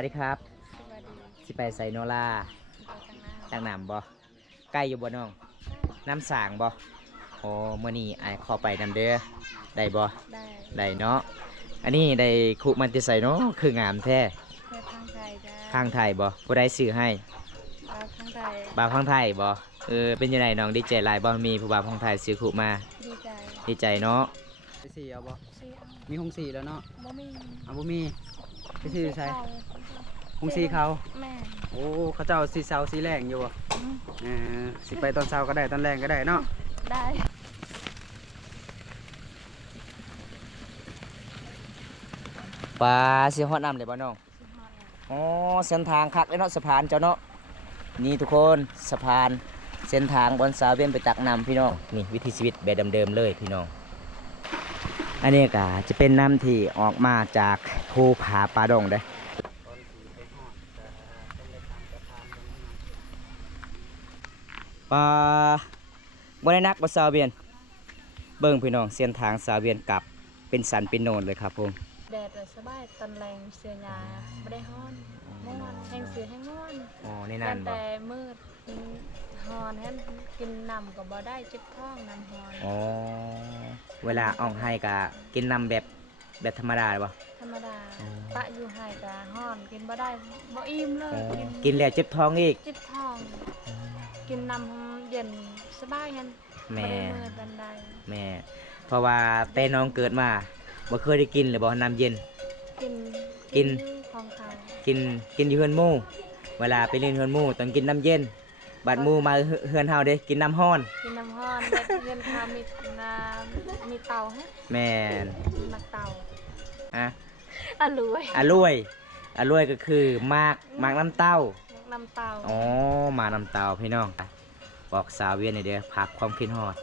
สวัสดีครับสวัสดีสิไปไซโนล่าเราตังน้ำบ่ใกล้อยู่บ่น้องน้ำสางบ่โอ้มื้อนี้ไอ้ขอไปนำเด้อได้บ่ได้ได้เนาะอันนี้ได้คุมันติไสเนาะคืองามแท้เพื่อทางไทยจ้าข้างไทยบ่ผู้ใดซื้อให้เราทางไทยบ่าวข้างไทยบ่เป็นยังไงน้องดีใจหลายบ่มีผู้บ่าวข้างไทยซื้อคุมาดีใจดีใจเนาะไปสี่เอาบ่เสียงมีหงสี่แล้วเนาะบ่มีเอาบ่มีไปสี่ใส่หงสี่เขาแม่โอ้เขาเจ้าสีเสาสีแรงอยู่บ่สิไปตอนเช้าก็ได้ตอนแรงก็ได้เนาะได้ปลาสิฮอดน้ำเลยบ่น้องอ๋อเส้นทางคักเลยเนาะสะพานเจ้าเนาะนี่ทุกคนสะพานเส้นทางบนสาวเวียนไปตักน้ำพี่น้องนี่วิถีชีวิตแบบเดิมๆเลยพี่น้องอันนี้ก็จะเป็นน้ำที่ออกมาจากภูผาปาดงเด้ปลาบนนักบนสาวเวียนเบิ่งพี่น้องเส้นทางสาวเวียนกลับเป็นสันเป็นโนนเลยครับผมแดดสบายตอนแรงเสือยาไม่ได้ฮ้อนม่วนแห้งเสือแห้งม่วนอ๋อนี่นั่นบ่แต่มืดฮอนแห้งกินน้ำก็บ่ได้เจ็บท้องน้ำฮอนอ๋อเวลาออกให้ก็กินน้ำแบบธรรมดาเลยบ่ธรรมดาปะอยู่ไห้กะฮ้อนกินบ่ได้บ่อิ่มเลยกินแล้วเจ็บท้องอีกเจ็บท้องกินน้ำเย็นสบายเห็นแม่มือบันไดแม่เพราะว่าแต่น้องเกิดมาบ่เคยได้กินเลยบ่น้ำเย็นกินของเขากินอยู่เฮือนหมู่เวลาไปเล่นเฮือนหมู่ต้องกินน้ำเย็นบัดหมู่มาเฮือนเฮาเด้กินน้ำร้อนกินน้ำร้อนและเงินเขามีเตาฮะแม่นมักเตาอะอร่วยก็คือมากน้ำเต้าน้ำเตาอ๋อมาน้ำเต้าพี่น้องบอกสาวเวียนหน่อยเด้อพักความคิดฮอด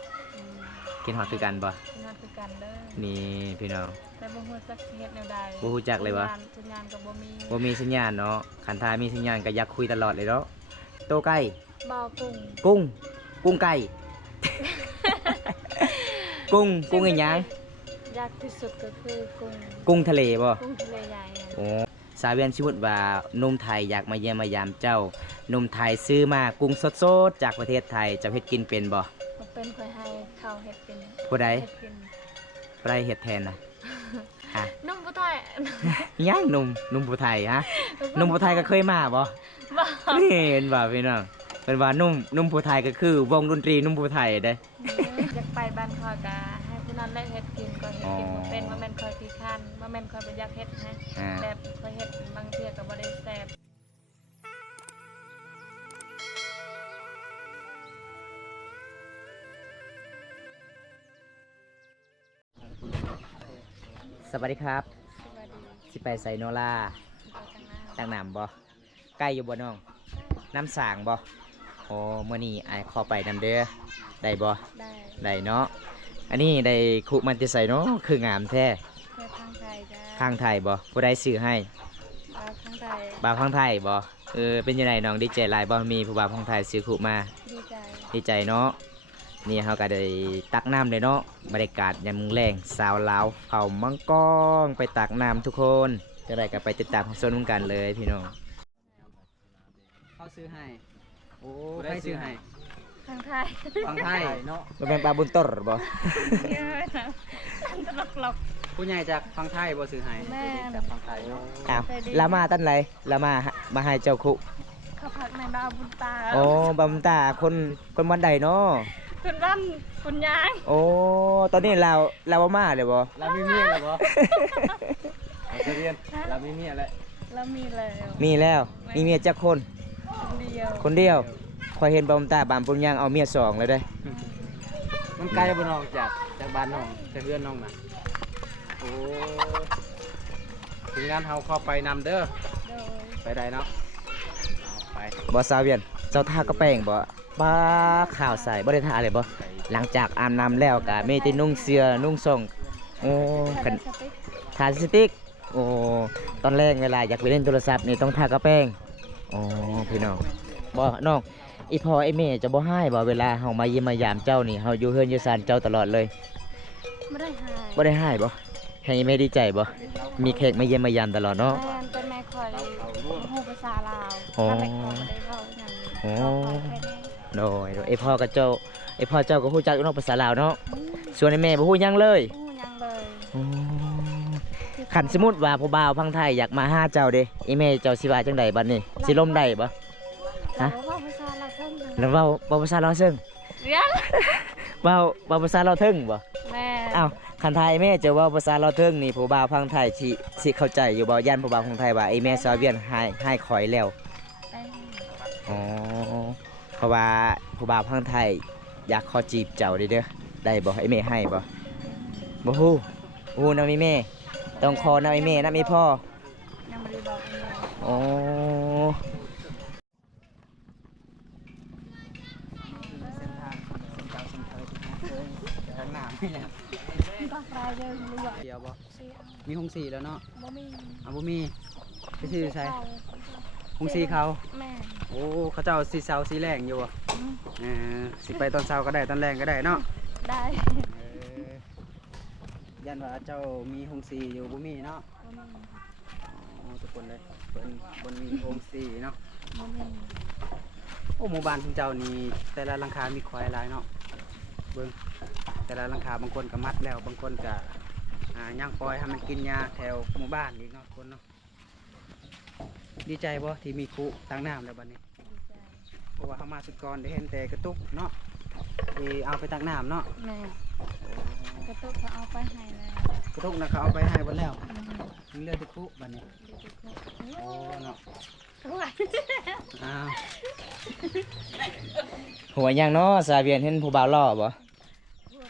คือกันบ่คิดฮอดคือกันเด้อนี่พี่น้องแต่บ่ฮู้จักเฮ็ดแนวใดบ่ฮู้จักเลยวะสัญญาณก็บ่มีสัญญาณเนาะคันทามีสัญญาณก็อยากคุยตลอดเลยเนาะโตไก่บ่าวกุ้งไก่ กุ้งอีหยังยากที่สุดก็คือกุ้งทะเลบ่กุ้งทะเลใหญ่โอ้สาวเวียนสมมุติว่าหนุ่มไทยอยากมาเยี่ยมมายามเจ้าหนุ่มไทยซื้อมากุ้งสดๆจากประเทศไทยจะเฮ็ดกินเป็นบ่เป็นค่อยให้เขาเฮ็ดเป็นผู้ใดเฮ็ดแทนน่ะฮะนุ่มผู้ไทยยังหนุ่มผู้ไทยฮะหนุ่มผู้ไทยก็เคยมาบ่นี่เห็นบ่พี่น้องเป็นว่านุ่มผู้ไทยก็คือวงดนตรีนุ่มผู้ไทยเด้อยากไปบ้านเขาก็ให้ผู้นั้นได้เฮ็ดกินก็เฮ็ดกินบ่เป็นว่าแม่นค่อยขี้คร้านว่าแม่นค่อยบ่อยากเฮ็ดฮะแบบค่อยเฮ็ดบางเทื่อก็บ่ได้แซ่บสวัสดีครับสวัสดีสิไปไซโนล่าตังน้ำบ่ใกล้อยู่บ่น้องน้ำสางบ่โอ้มื้อนี้ไอ้ขอไปนำเด้อได้บ่ได้เนาะอันนี้ได้คุมันติไสเนาะคืองามแท้เพื่อทางไทยจ้าข้างไทยบ่ผู้ใดซื้อให้ทางไทยบ่าวข้างไทยบ่เป็นยังไงน้องดีใจหลายบ่มีผู้บ่าวข้างไทยซื้อคุมาดีใจเนาะนี่เฮาก็ได้ตักน้ำเลยเนาะบรรยากาศยามมื้อแลงสาวลาวเผามังกรไปตักน้ำทุกคนจะได้ก็ไปติดตามของโซนเหมือนกันเลยพี่น้องเขาซื้อให้โอ้ใครซื้อให้ทางไทยเนาะมันเป็นปลาบุญตรบ่ตลกผู้ใหญ่จากฝั่งไทยบ่ซื้อให้จากฝั่งไทยเนาะอ้าวลามาตั้นไรลามาให้เจ้าคุเขาพักในบ้านบุญตาโอ้บ้านบุญตาคนบ้านใดเนาะคนบ้านคุณยายโอ้ตอนนี้เรามาเลยบ่เรามีเมียแล้วบ่เอาเรียนเรามีเมียแล้วมีแล้วมีเมียจักคนเดียวคอยเห็นบ้านบุญตาบ้านปุญญางเอาเมีย2เลยได้มันไกลบ่น้องจากบ้านน้องจากเรือนน้องน่ะโอ้ถึงงานเฮาเข้าไปนำเด้อไปได้เนาะไปบ่สาวเวียนเจ้าท่าก็แป้งบ่บ้าข่าวใส่บ่ได้ท่าเลยบ่หลังจากอาบน้ำแล้วก็มีแต่นุ่งเสื้อนุ่งส่งโอ้ทาสติกโอ้ตอนแรกเวลาอยากไปเล่นโทรศัพท์นี่ต้องทากระแป้งโอ้พี่น้องบ่น้องอีพ่อไอแม่จะบ่ให้บ่เวลาเฮามาเยี่ยมมายามเจ้านี่เฮาอยู่เฮือนอยู่ศาลเจ้าตลอดเลยบ่ได้ให้บ่ให้บ่ให้แม่ดีใจบ่มีแขกมาเยี่ยมมายามตลอดเนาะแต่แม่ ม่คอยฮู้ภาษาลาว อ๋อ ถ้าแม่คอยบ่ได้เว้าหยัง อ๋อ เราคอยแค่นี้ โดยไอพ่อกับเจ้าไอพ่อเจ้าก็ฮู้จักอยู่เนาะภาษาลาวเนาะส่วนไอแม่บ่ฮู้หยังเลย ฮู้หยังเลย อ๋อคันสมมุติว่าผู้บ่าวพังไทยอยากมาหาเจ้าเด้ไอแม่เจ้าสิว่าจังไดบัดนี้สิล่มได้บ่ ฮะ เราเว้าภาษาลาวเพิ่น แล้วเว้าภาษาลาวซึ่ง เรียน เว้าภาษาลาวถึงบ่ แม่ อ้าวคันไทยแม่จะเว้าภาษาลาวถึงนี่ผู้บ่าวพังไทยสิเข้าใจอยู่บ่ย่านผู้บ่าวพังไทยว่าไอแม่ซอยเวียนให้ข่อยแล้ว ได้ อ๋อเพราะว่าผู้บ่าวพังไทยอยากขอจีบเจ้าเด้อได้บ่ไอแม่ให้บ่บ่ฮู้นำไอแม่ต้องขอนำไอแม่นำไอพ่อ ยังบ่ได้บอกแม่ อ๋อ เส้นทางเจ้าสังเคยทางน้ำนี่แหละ ก็ปลายเด้อรู้ว่า เดียวบ่ สิเอา มีหงสีแล้วเนาะ บ่มี บ่มีไปซื้อใส่หงสีเขา แม่ โอ้เขาเจ้าสีเสาสีแรงอยู่อ่ะ อืม สิไปตอนเช้าก็ได้ตอนแรงก็ได้เนาะ ได้ ยันว่าเจ้ามีหงสีอยู่บ่มีเนาะ บ่มี อ๋อทุกคนเลยเพิ่นบนมีหงสีเนาะ บ่มี โอ้หมู่บ้านของเจ้านี่แต่ละหลังคามีควายหลายเนาะเบิ่งแต่ละหลังคาบางคนก็มัดแล้วบางคนก็ย่างปล่อยให้มันกินหญ้าแถวหมู่บ้านอีกเนาะทุกคนเนาะดีใจบ่ที่มีคุตั้งน้ำแล้วบัดนี้ ดีใจ เพราะว่าเขามาสุดก่อนได้เห็นแต่กระตุกเนาะที่เอาไปตักน้ำเนาะ แม่กระตุกเขาเอาไปให้แล้ว กระตุกนะเขาเอาไปให้หมดแล้ว อืม มีเลือดที่คุบัดนี้ ดีทุกคน โอ้เนาะ โอ้ย อ้าว หัวยังเนาะสาเวียนเห็นผู้บ่าวล่อบ่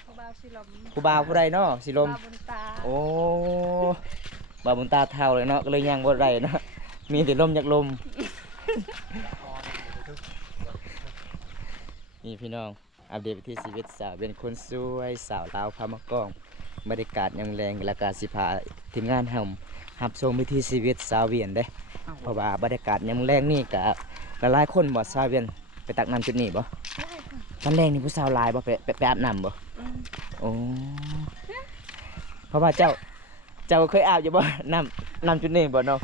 ผู้บ่าวสิลม ผู้บ่าวผู้ใดเนาะสิลม บ่าวบุญตา โอ้บ่าวบุญตาเท่าเลยเนาะก็เลยยังบ่ได้เนาะมีแต่ลมจากลม นี่พี่น้องอัปเดตวิถีชีวิตสาวเป็นคนสวยสาวลาวพามากล้องบรรยากาศยังแรงและการสิพาทีมงานเฮารับชมวิถีชีวิตสาวเวียนเด้เพราะว่าบรรยากาศยังแรงนี่ก็หลายๆคนบ่สาวเวียนไปตักน้ำจุดนี้บ่ตอนแรกนี่ผู้สาวหลายบ่ไปอาบน้ำบ่ อืม โอ้เพราะว่าเจ้าเคยอาบอยู่บ่น้ำจุดนี้บ่เนาะ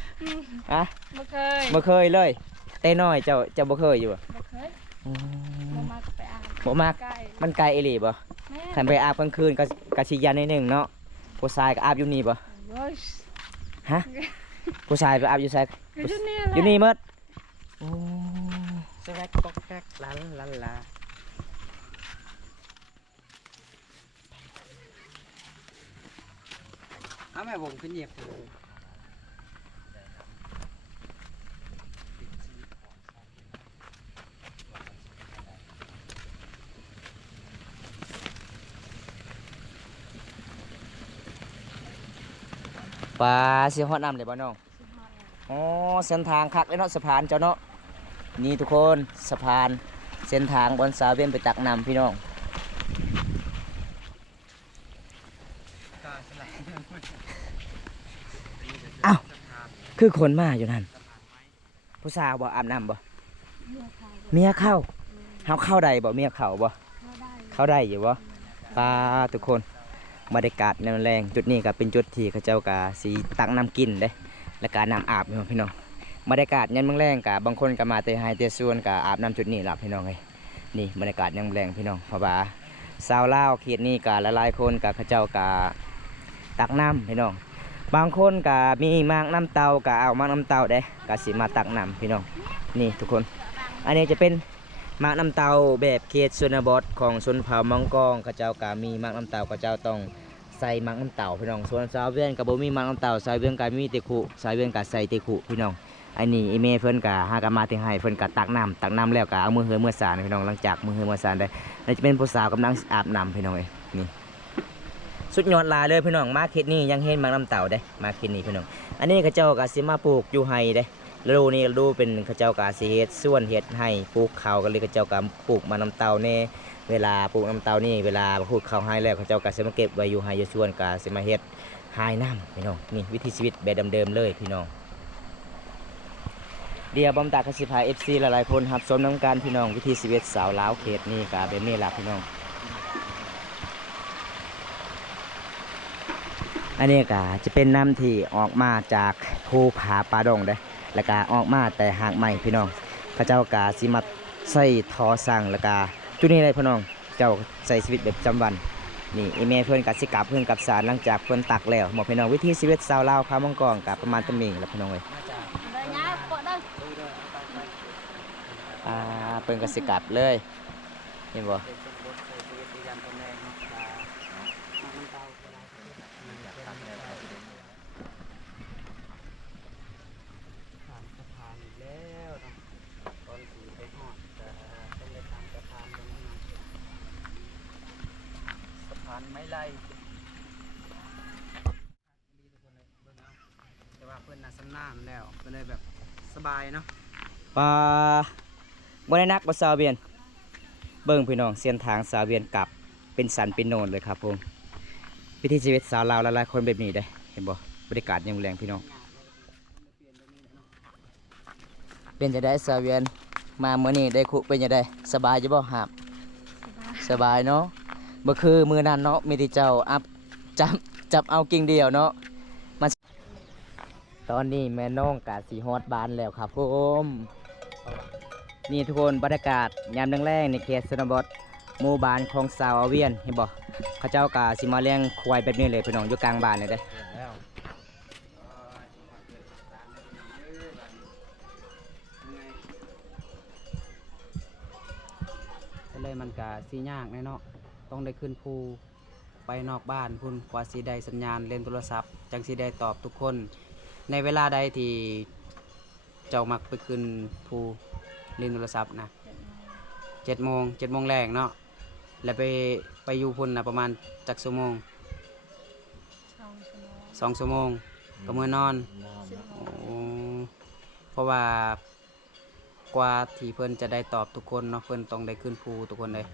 อะ บ่เคย บ่เคยเลยแต่น้อยเจ้าบ่เคยอยู่บ่ บ่เคย อืม บ่มักไปอาบ บ่มัก ใกล้ มันไกลอีหลีบ่ แม่ คันไปอาบกลางคืนก็สิยันนิดนึงเนาะผู้ชายก็อาบอยู่นี่บ่ โอ้ย ฮะผู้ชายไปอาบอยู่ไส อยู่นี่แหละ อยู่นี่หมดโอ้ สวักก๊อกแก๊กลาลาลาเอาแม่ผมขึ้นเหยียบเลย ปลาสิฮอดน้ำเลยบ่น้อง สิฮอดแล้ว อ๋อเส้นทางคักเลยเนาะสะพานเจ้าเนาะนี่ทุกคนสะพานเส้นทางบนสาวเวียนไปตักน้ำพี่น้องอ้าวคือคนมาอยู่นั่นผู้สาวบ่อาบน้ำบ่ เมื่อเขา เมียเข้าเฮาเข้าได้บ่เมียเข้าบ่ เข้าได้ เข้าได้อยู่บ่ปลาทุกคนบรรยากาศแนวแรงจุดนี้ก็เป็นจุดที่เขาเจ้ากะสีตักน้ำกินเด้และการน้ำอาบพี่น้องบรรยากาศยังแรงกะบางคนก็มาเตะไฮเตะส่วนกะอาบน้ำจุดนี้ล่ะพี่น้องเอ้ยนี่บรรยากาศยังแรงพี่น้องเพราะว่าชาวลาวเขตนี้กะหลายๆคนกะเขาเจ้ากะตักน้ำพี่น้องบางคนกะมีมากน้ำเตากะเอามากน้ำเตาเด้กะสิมาตักน้ำพี่น้องนี่ทุกคน อันนี้จะเป็นมากน้ำเตาแบบเขตชนบทของชนเผ่ามังกรเขาเจ้ากะมีมากน้ำเตาเขาเจ้าต้องใส่มากน้ำเตาพี่น้องส่วนสาวเวียนกับบ่มีมากน้ำเตาสาวเวียนกะมีเตคุสาวเวียนกะใส่เตคุพี่น้องอันนี้อีเมเพิ่นกะหากะมาถึงให้เพิ่นกะตักน้ำแล้วกะเอามือเหือมือสานพี่น้องหลังจากมือเหือมือสานได้แล้วจะเป็นผู้สาวกำลังอาบน้ำพี่น้องเอ้ยนี่สุดยอดหลายเลยพี่น้องมาเขตนี้ยังเห็นมากน้ำเตาได้มาเขตนี้พี่น้องอันนี้เขาเจ้ากะสิมาปลูกอยู่ไห้ได้ ฤดูนี้ฤดูเป็นเขาเจ้ากาสิเฮ็ดส่วนเฮ็ดให้ปลูกข้าวกันเลยเขาเจ้ากาปลูกมาน้ำเตาแน่เวลาปลูกน้ำเตานี่เวลาปลูกข้าวให้แล้วเขาเจ้ากาสิมาเก็บไว้อยู่ให้อยู่ส่วนกาสิมาเฮ็ดหายน้ำพี่น้องนี่วิถีชีวิตแบบเดิมๆเลยพี่น้องเดียวบอมตากสิพา FC หลายๆคนรับชมน้ำการพี่น้องวิถีชีวิตสาวลาวเขตนี่กาแบบนี้ล่ะพี่น้องอ อันนี้ก็จะเป็นน้ำที่ออกมาจากภูผาป่าดงเด้แล้วก็ออกมาแต่หากใหม่พี่น้องเขาเจ้ากาสิมาใส่ทอสั่งแล้วก็จุดนี้เลยพี่น้องเจ้าใส่ชีวิตแบบประจำวันนี่อีเมเพื่อนกับสิกลับเพื่อนกับสารหลังจากเพื่อนตักแล้วหมอพี่น้องวิธีชีวิตชาวลาวข้าวมังกรกับประมาณตำหนิแล้วพี่น้องเลย ได้ยาปวดได้ เพิ่นกับสิกลับเลยเห็นบ่ ไม่ไล่แต่ว่าเพื่อนน่ะสำนานแล้วก็เลยแบบสบายเนาะ บ่ได้นักบ่ซาวเวียนเบิ่งพี่น้องเส้นทางสาวเวียนกลับเป็นสันเป็นโนนเลยครับผมวิถีชีวิตสาวลาวหลายๆคนแบบนี้ได้เห็นบ่บรรยากาศยังแรงพี่น้องเป็นจะได้สาวเวียนมามื้อนี้ได้คุเป็นจะได้สบายอยู่บ่ครับสบายเนาะบ่คือมื้อนั้นเนาะมีแต่เจ้าอัพจับเอากิ่งเดียวเนาะมันตอนนี้แม่น้องกะสิฮอดบ้านแล้วครับผมนี่ทุกคนบรรยากาศยามแรงๆในเขตชนบทหมู่บ้านของสาวอาเวียนเห็นบ่เขาเจ้ากะสิมาเลี้ยงควายแบบนี้เลยพี่น้องอยู่กลางบ้านเลยเด้ ก็เลยมันก็สิยากแน่เนาะต้องได้ขึ้นภูไปนอกบ้านพุ่นกว่าสิได้สัญญาณเล่นโทรศัพท์จังสิได้ตอบทุกคนในเวลาใดที่เจ้ามักไปขึ้นภูเล่นโทรศัพท์นะ7 โมงแรงเนาะแล้วไปอยู่พุ่นนะประมาณจักชั่วโมง 2 ชั่วโมง 2 ชั่วโมงก็มื้อนอน 10 โม โอ้ ง เพราะว่ากว่าที่เพิ่นจะได้ตอบทุกคนเนาะเพิ่นต้องได้ขึ้นภูทุกคนเลย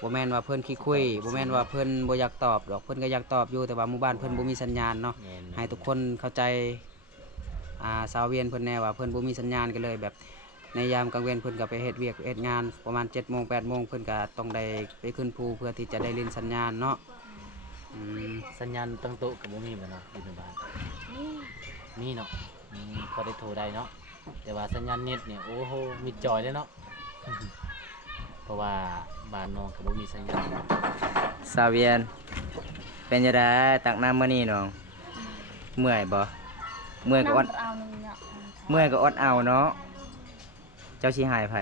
บ่แม่นว่าเพิ่นขี้คุยบ่แม่นว่าเพิ่นบ่อยากตอบดอกเพิ่นก็อยากตอบอยู่แต่ว่าหมู่บ้านเพิ่นบ่มีสัญญาณเนาะให้ทุกคนเข้าใจชาวเวียนเพิ่นแน่ว่าเพิ่นบ่มีสัญญาณกันเลยแบบในยามกลางเวียนเพิ่นก็ไปเฮ็ดเวียกเฮ็ดงานประมาณ 7 โมง 8 โมงเพิ่นก็ต้องได้ไปขึ้นภูเพื่อที่จะได้เล่นสัญญาณเนาะสัญญาณตั้งโต๊ะกับบ่มีบ่เนาะอยู่ในบ้าน นี่ มีเนาะพอได้โทรได้เนาะแต่ว่าสัญญาณเน็ตเนี่ยโอ้โหมีจอยเลยเนาะ เพราะว่าบ้านน้องก็บ่มีสัญญาณ สาวเวียนเป็นจะได้ตักน้ำมื้อนี้น้องเมื่อยบ่เมื่อยก็อด น้ำเอาหนึงเนี่ย เมื่อยก็อดเอาเนาะเจ้าสิหายไผ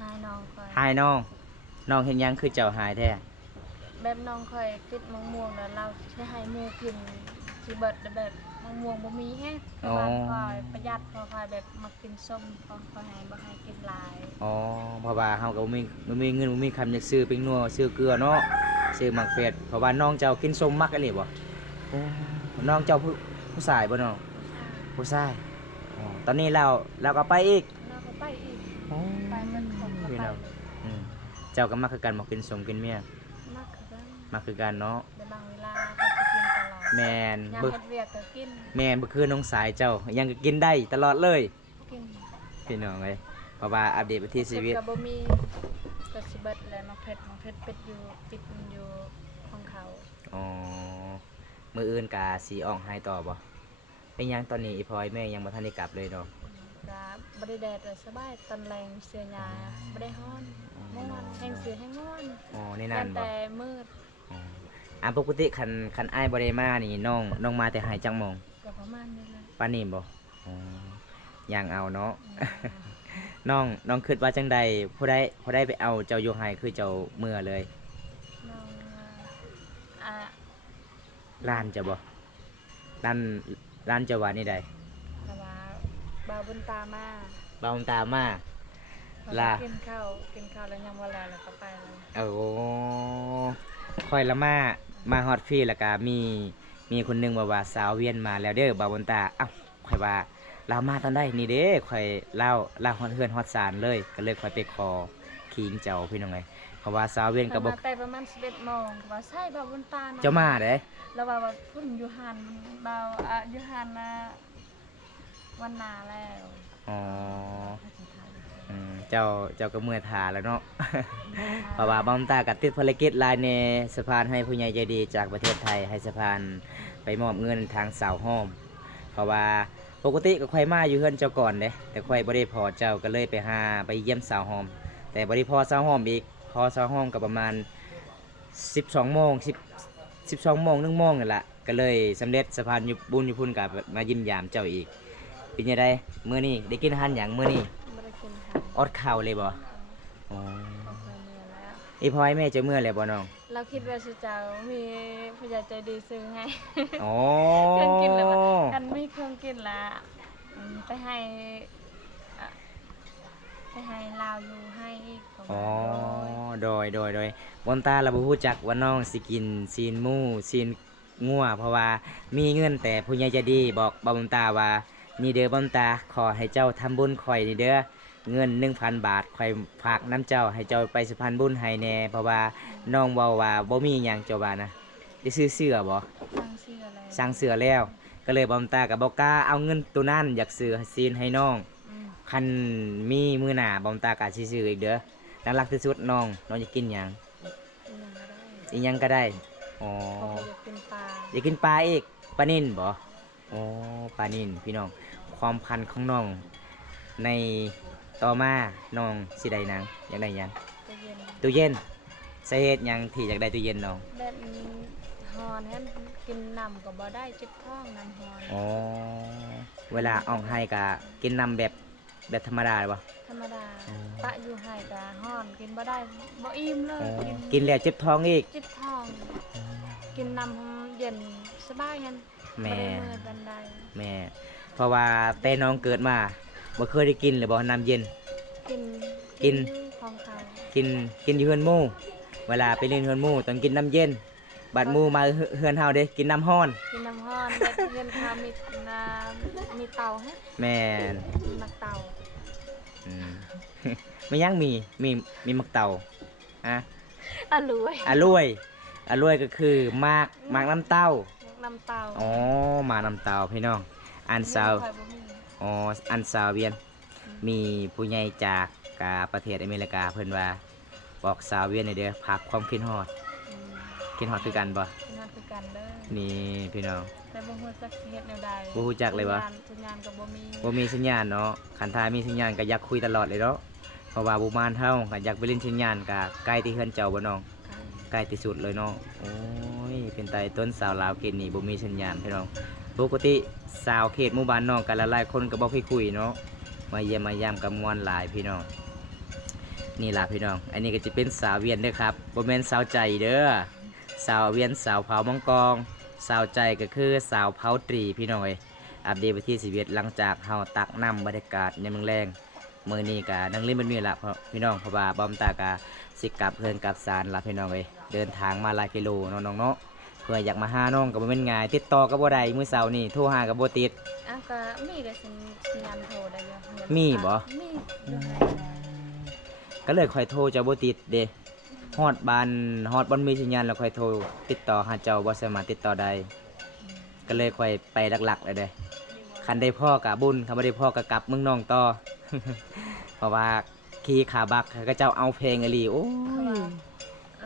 หายน้องค่อย หายน้องน้องเห็นยังคือเจ้าหายแท้ แบบน้องค่อยติดมะม่วงแล้วเราสิให้หมู่กินสิเบิดแบบมะม่วงบ่มีแฮะเพราะว่าค่อยประหยัดเพราะค่อยแบบมากินส้มค่อยให้บ่ให้กินหลาย อ๋อเพราะว่าเฮาก็บ่มีเงินบ่มีคำอยากซื้อปิ้งนัวซื้อเกลือเนาะซื้อหมักเฟดเพราะว่าน้องเจ้ากินส้มมักอะไบ่โอ้น้องเจ้าผู้ชายบ่น้องผู้ชายอ๋อตอนนี้เราก็ไปอีก เราก็ไปอีก อ๋อ ไปมันของเรา พี่ ไป น้องเจ้าก็มักคือกันบ่กินส้มกินเมีย มากคือกัน มักคือกันเนาะ ในบางเวลาก็จะกินตลอด แม่น ยาม บ่ เฮ็ดเวียกก็กิน แม่นบ่คือน้องสายเจ้ายังก็กินได้ตลอดเลย กิน พี่น้องเอ้ยเพราะว่าอัปเดตวิถีชีวิต ก็บ่มีก็สิเบิดแล้วมาเผ็ดเป็ดอยู่ปิดมันอยู่ของเขา อ๋อมื้ออื่นกะสิออกให้ต่อบ่เป็นหยังตอนนี้อีพลอยแม่ยังบ่ทันได้กลับเลยเนาะ ก็บ่ได้แดดเลยสบายตอนแรงเสื้อหยาบ่ได้ฮ้อนม่วนแห้งเสือแห้งม่วน อ๋อนี่นั่นบ่ แต่มืด อ๋ออันปกติคันอ้ายบ่ได้มานี่น้องมาแต่หายจังมง ก็ประมาณนี้เลย ปานนี้บ่อ๋อย่างเอาเนาะ น้องคิดว่าจังใดผู้ใดไปเอาเจ้าอยู่ให้คือเจ้าเมื่อเลย น้องอ่า ร้านจะบ่ร้านจะว่านี่ใด แต่ว่าบ่าวบุญตามา บ่าวตามมา เขา ล่ะ กินข้าวแล้วยังบ่แล้วก็ไปเลย โอ้ค่อยละมาฮอดฟรีแล้วก็มีคนหนึงว่าสาวเวียนมาแล้วเด้อบ่าวบนตาเอ้าค่อยว่าเรามาตอนใดนี่เด้ค่อยเล่าฮอดเฮือนฮอดศาลเลยก็เลยค่อยไปขอขิงเจ้าพี่น้องเอ้ยเพราะว่าสาวเวียนก็บ่ มาแต่ประมาณ11 โมงว่าใช่บ่าวบุญตานะ เจ้ามาเด้ แล้วว่าพุ่นอยู่หันบ่าวอยู่หันนะวันหนาแล้ว อ๋อ เจ้าก็เมื่อยทาแล้วเนาะ เพราะว่าบอมตากับติดภารกิจหลายในสะพานให้ผู้ใหญ่ใจดีจากประเทศไทยให้สะพานไปมอบเงินทางสาวห้อมเพราะว่าปกติก็ค่อยมาอยู่เฮือนเจ้าก่อนเด้แต่ค่อยบ่ได้พอเจ้าก็เลยไปหาไปเยี่ยมสาวห้อมแต่บ่ได้พอสาวห้อมอีกพอสาวห้อมก็ประมาณ12โมง12โมง1โมงนั่นแหละก็เลยสำเร็จสะพานอยู่บุญอยู่พุ่นกับมายิ้มยามเจ้าอีกเป็นยังไงมื้อนี้ได้กินอาหารหยังมื้อนี้ บ่ได้กินค่ะ อดข้าวเลยบ่อ๋อ บ่เคยมีแล้ว อีพอยแม่จะเมื่อเลยบ่น้อง เราคิดว่าสิเจ้ามีผู้ใหญ่ใจดีซื้อให้ อ๋อ เครื่องกินแล้วว่ากันมีเครื่องกินละไปให้อ่ะไปให้ลาวอยู่ให้อีกประ อ๋อ มาณ โดยบนตาเราบ่ฮู้จักว่าน้องสิกินซีนหมูซีนงัวเพราะว่ามีเงินแต่ผู้ใหญ่ใจะดีบอกบนตาว่านี่เด้อบนตาขอให้เจ้าทำบุญข่อยนี่เด้อเงิน 1,000 บาทข่อยฝากน้ำเจ้าให้เจ้าไปสะพานบุญให้แน่เพราะว่าน้องเว้าว่าบ่มีหยังเจ้าว่านะได้ซื้อเสื้อบ่ ตั้งชื่ออะไร สั่งเสื้อแล้ว ก็เลยบอมตากับบอกล้าเอาเงินตัวนั้นอยากซื้อซีนให้น้อง อืม คันมีมือหน้าบอมตากะสิซื้ออีกเด้อน่ารักที่สุดน้องจะกินหยัง อีหยังก็ได้ อีหยังก็ได้อ๋อ เพราะเขาอยากกินปลา อยากกินปลาอีกปลานิ่นบ่อ๋อปลานิ่นพี่น้องความพันธุ์ของน้องในต่อมาน้องสิได้หนังอยากได้หยัง จะเย็น ตู้เย็นสาเหตุหยังที่อยากได้ตู้เย็นน้อง แบบฮอนให้กินน้ำก็บ่ได้เจ็บท้องน้ำฮอน อ๋อเวลาอ่องให้กะกินน้ำแบบธรรมดาเลยบ่ ธรรมดา อ๋อ ปะอยู่ให้ก็ฮอนกินบ่ได้บ่อิ่มเลย อ๋อกินแล้วเจ็บท้องอีก เจ็บท้อง กินน้ำเย็นสบายกัน แม่ บ่ได้เมื่อยบันได แม่เพราะว่าแต่น้องเกิดมาบ่เคยได้กินเลยบ่น้ำเย็น กิน กิน ของเขา กินอยู่เฮือนหมู่เวลาไปเล่นเฮือนหมู่ต้องกินน้ำเย็นบัดหมู่มาเฮือนเฮาเด้กินน้ำร้อน กินน้ำฮ้อนแบบเงินเขามีเตาฮะ แม่น มักเตา อืม ไม่ยังมีมักเต่าอะ อ่ะรวย อร่วยอร่วยก็คือมากน้ำเต้า น้ำเตา อ๋อหมาน้ำเต้าพี่น้องอันสาว เงินข่อยบ่มี อ๋ออันสาวเวียนมีผู้ใหญ่จากประเทศอเมริกาเพิ่นว่าบอกสาวเวียนให้เด้อพักความคิดฮอด อืม คิดฮอดคือกันบ่ เป็นงานคือกันเด้อ นี่พี่น้อง แต่บ่ฮู้จักสิเฮ็ดแนวใด บ่ฮู้จักเลยวะ สัญญาณก็บ่มี บ่มีสัญญาณเนาะคันทามีสัญญาณก็อยากคุยตลอดเลยเนาะเพราะว่าบุมานเฮาก็อยากไปเล่นสัญญาณก็ใกล้ที่เฮือนเจ้าบ่น้อง กัน ใกล้ที่สุดเลยเนาะโอ้ยเป็นไตต้นสาวลาวเขตนี่บ่มีสัญญาณพี่น้องปกติสาวเขตหมู่บ้านน้องกันหลายๆคนก็บ่ค่อยคุยเนาะมาเยี่ยมมายามกับมวลหลายพี่น้องนี่ล่ะพี่น้องอันนี้ก็จะเป็นสาวเวียนเด้อครับบ่แม่นสาวใจเด้อสาวเวียนสาวเผามังกรสาวใจก็คือสาวเผาตรีพี่น้องเอ้ยอัปเดตไปที่ชีวิตหลังจากเฮาตักน้ำบรรยากาศยามแลงๆมื้อนี้ก็นั่งเล่นมื้อละพี่น้องเพราะว่าบอมตากะสิกลับเพิ่นกลับศาลล่ะพี่น้องเอ้ยเดินทางมาหลายกิโลเนาะน้องเนาะเพื่ออยากมาหาน้องก็บ่แม่นง่ายติดต่อก็บ่ได้มื้อเช้านี่โทรหาก็บ่ติด อ้าวก็มีแต่สัญญาณโทรได้อยู่เงิน มีบ่ มีอยู่ให้ได้ ก็เลยค่อยโทรเจ้าบ่ติดเด้ฮอดบ้านฮอดบ่มีสัญญาณแล้วค่อยโทรติดต่อหาเจ้าบ่สามารถติดต่อได้ก็เลยค่อยไปหลักๆเลยเด้คันได้พ่อก็บุญคันบ่ได้พ่อก็กลับเมืองน้องต่อ เพราะว่าขี่ขาบักก็เจ้าเอาเพลงอีหลีโอ้ย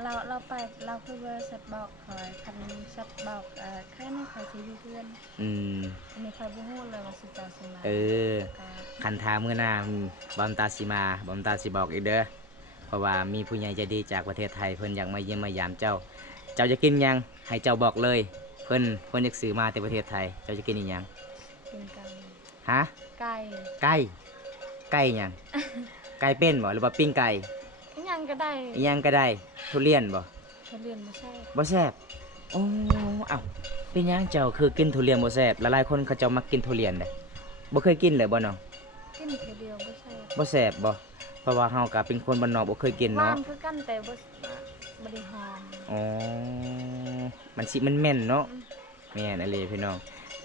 เราไปเราคือว่าสัตว์บอกคอยคันสัตว์บอกแค่นี้คอยสิอยู่เพื่อน อืม อันนี้คอยบ่ฮู้เลยว่าสิเจ้าสิมา เออ ก็ คันทามื้อหน้าบอมตาสิมาบอมตาสิบอกอีกเด้อเพราะว่ามีผู้ใหญ่ใจดีจากประเทศไทยเพิ่นอยากมาเยี่ยมมายามเจ้า เจ้าจะกินหยังให้เจ้าบอกเลย เพิ่นอยากซื้อมาแต่ประเทศไทย เจ้าจะกินอีหยัง กินไก่ ฮะ ไก่ ไก่ไก่หยัง ไก่เป็นบ่หรือว่าปิ้งไก่ อิหยังก็ได้ อีหยังก็ได้ทุเรียนบ่ เขาเรียนบ่ใช่ บ่แซ่บโอ้เอ้าเป็นหยังเจ้าคือกินทุเรียนบ่แซ่บหลายๆคนเขาเจ้ามักกินทุเรียนเด้บ่เคยกินเลยบ่น้อง กินแค่เดียวบ่ใช่ บ่แซ่บบ่เพราะว่าเฮาก็เป็นคนบ้านนอกบ่เคยกิน หวา เนาะ นคือกันแต่บ่ได้หอม อ๋อมันแม่นเนาะแม่นอะไรพี่น้อง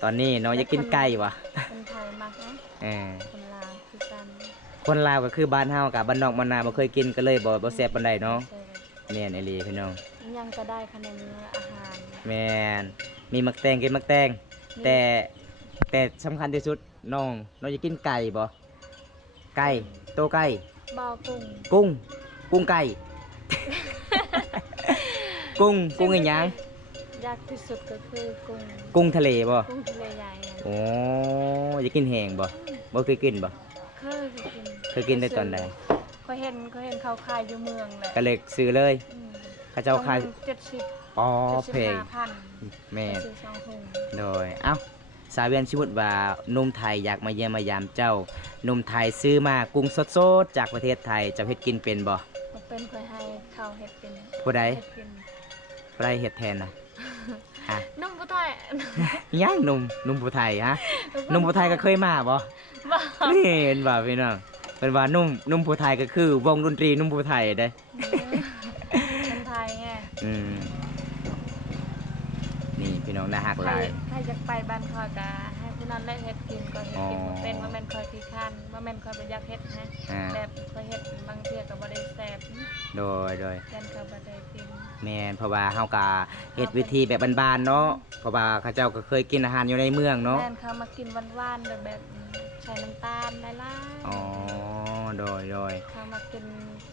ตอนนี้น้องอยากกินไก่วะ คนไทยมักนะ เออ คนลาวคือกัน คนลาวก็คือบ้านเฮากับบ้านนอกบ้านนาบ่เคยกินก็เลยบ่แซ่บปานใดเนาะ ใช่ แม่นอะไรพี่น้อง อิหยังก็ได้คะแนนเนื้ออาหาร แม่นมีมักแตงกินมักแตงแต่สำคัญที่สุดน้องอยากกินไก่บ่ไก่โตไก่ บ่อกุ้ง กุ้งกุ้งไก่ กุ้งอีหยัง ยากที่สุดก็คือกุ้ง กุ้งทะเลบ่ กุ้งทะเลใหญ่อะ โอ้อยากกินแห้งบ่เคยกินบ่ เคยกิน ได้ตอนใด เขาเห็นเขาขายอยู่เมืองแหละ ก็เลยซื้อเลย อืม เขาเจ้าขาย 70 อ๋อเพลง 75,000 แม่น ซื้อสองถุง โดยเอ้าสาวเวียนสมมุติว่าหนุ่มไทยอยากมาเยี่ยมมายามเจ้าหนุ่มไทยซื้อมากุ้งสดๆจากประเทศไทยเจ้าเฮ็ดกินเป็นบ่ บ่เป็นค่อยให้เขาเฮ็ดเป็น ผู้ใด เฮ็ดกิน ผู้ใดเฮ็ดแทนน่ะฮะ นุ่มผู้ไทย ยังหนุ่มผู้ไทยฮะหนุ่มผู้ไทยก็เคยมาบ่ บ่ นี่เห็นบ่พี่น้องเป็นว่านุ่มผู้ไทยก็คือวงดนตรีนุ่มผู้ไทยเด้ คนไทยไง อืมนี่พี่น้องน่าฮักหลาย ถ้าอยากไปบ้านคอยก็ให้ผู้นั้นได้เฮ็ดกินก็เฮ็ดกิน อ๋อ บ่เป็นว่าแม่นคอยขี้คร้านว่าแม่นคอยบ่อยากเฮ็ดนะ อ่า แบบคอยเฮ็ดบางเทื่อก็บ่ได้แซ่บ โดย ยันเขาบ่ได้กิน แม่นเพราะว่าเฮาก็เฮ็ดวิธีแบบบ้านๆเนาะเพราะว่าเขาเจ้าก็เคยกินอาหารอยู่ในเมืองเนาะ แม่นเขามากินหวานๆแบบใส่น้ำตาลหลายๆ อ๋อโดย เขามากิน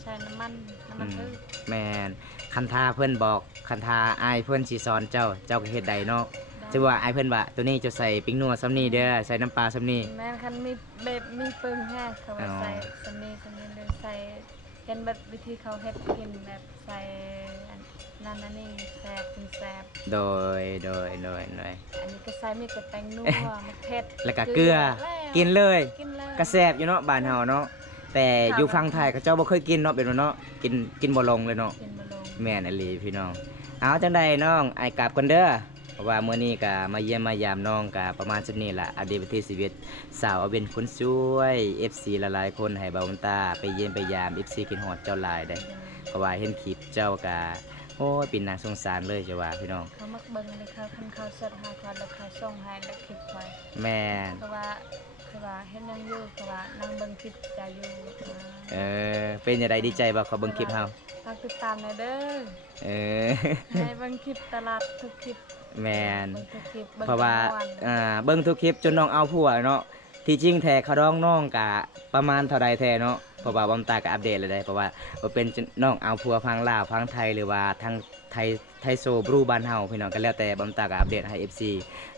ใส่น้ำมันพืช แม่นคันทาเพิ่นบอกคันทาอายเพิ่นสิสอนเจ้าก็เฮ็ดได้เนาะจะว่าอายเพิ่นว่าตัวนี้จะใส่ปิ้งนัวซ้ำนี้เด้อใส่น้ำปลาซ้ำนี้ แม่นคันมีแบบมีปึงแฮะเขาว่า อ๋อ ใส่สำนีเลยใส่เห็นแบบวิธีเขาเฮ็ดกินแบบใส่อันนั่นอันนี่แซ่บกินแซ่บ โดย อันนี้ก็ใส่มีกระแตงนัวมะเผ็ด แล้วก็เกลือกินเลย กินเลย กระแซ่บอยู่เนาะบ้านเฮาเนาะแต่อยู่ฝั่งไทยเขาเจ้าบ่เคยกินเนาะเป็นว่าเนาะกินบ่ลงเลยเนาะ กินมาลง แม่นอหลีพี่น้องเอาจังใดน้องไอ้กลับกันเด้อเพราะว่ามื้อนี้ก็มาเยี่ยมมายามน้องก็ประมาณจุดนี้ล่ะอดีตที่ชีวิตสาวเอาเป็นคนสวย FC หลายๆคนให้เบาบุญตาไปเยี่ยมไปยาม FC กินฮอดเจ้าหลายได้เพราะว่าเห็นคลิปเจ้าก็โอ้ยเป็นนางสงสารเลยจ้ะว่าพี่น้อง เขามักเบิ่งเลยเขาคันเขาสดหาเขาแล้วเขาส่งให้แล้วคลิปไว้ แม่น เพราะว่าเฮ็ดยังอยู่เพราะว่านั่งเบิ่งคลิปจะอยู่ เป็นจังไดดีใจบ่เขาเบิ่งคลิปเฮา ฝากติดตามหน่อยเด้อ เออ ให้เบิ่งคลิปตลาดทุกคลิป แม่น เบิ่งทุกคลิปบิ่ง เพราะว่า ทุกน เบิ่งทุกคลิปจนน้องเอาผัวเนาะที่จริงแท้เขาร้องน้องกะประมาณเท่าใดแท้เนาะเพราะว่าบอมตาก็อัปเดตเลยได้เพราะว่าเป็นน้องเอาผัวพังลาวพังไทยหรือว่าทางไทยโซบรูบ้านเฮาพี่น้องก็แล้วแต่บอมตาก็อัปเดตให้ FC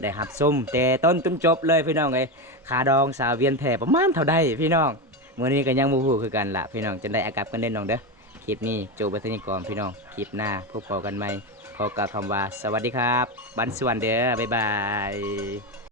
ได้รับชมแต่ต้นจนจบเลยพี่น้องเอ้ยค่าดองสาวเวียนแท้ประมาณเท่าใดพี่น้องมื้อนี้ก็ยังบ่ฮู้คือกันล่ะพี่น้องจังได้อากับกันเด้อน้องเด้อคลิปนี้โจบไปเท่านี้ก่อนพี่น้องคลิปหน้าพบกันใหม่ขอกล่าวคำว่าสวัสดีครับบันสวนเด้อบ๊ายบาย